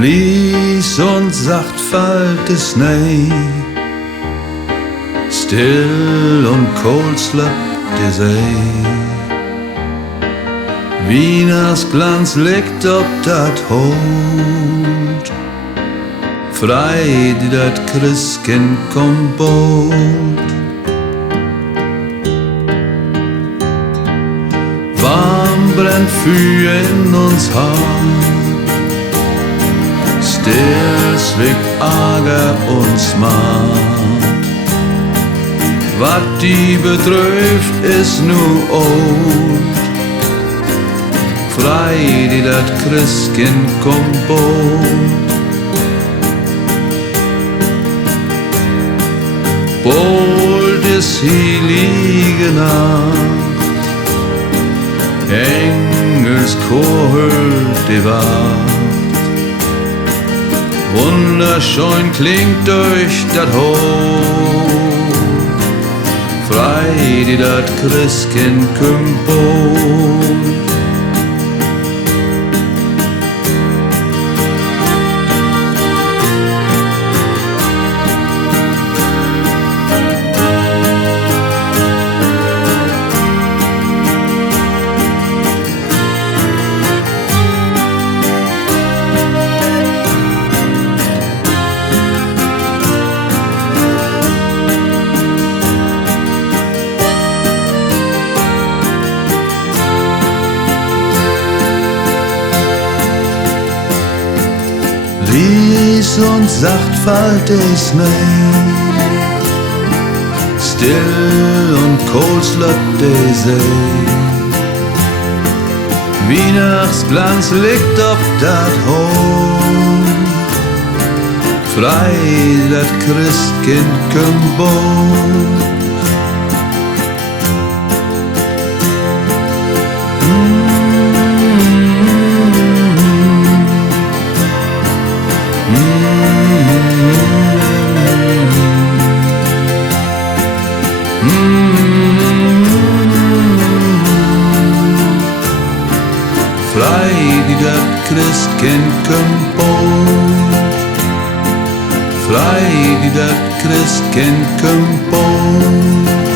Lies und sacht fällt de Schnee, still und kalt slöppt de See. Weihnachtsglanz liegt ob dat Holt, frei die dat Christkind kommt bald. Warm brennt Feuer in uns Hart, still schlägt Ärger und Smart. Wat die betrifft ist nur old, frei die dat Christkind kommt bald. Bald ist heilige Nacht, Engelschor hört die Wacht. Wunderschön klingt durch dat Hof, frei die dat Christkind kommt bald. Lies und sacht fällt de Schnee, still und kalt slöppt de See. Weihnachtsglanz liegt auf dat Holt, frei dat Christkind kommt bald. Frei die dat Christkind kommt bald, frei die dat Christkind kommt bald.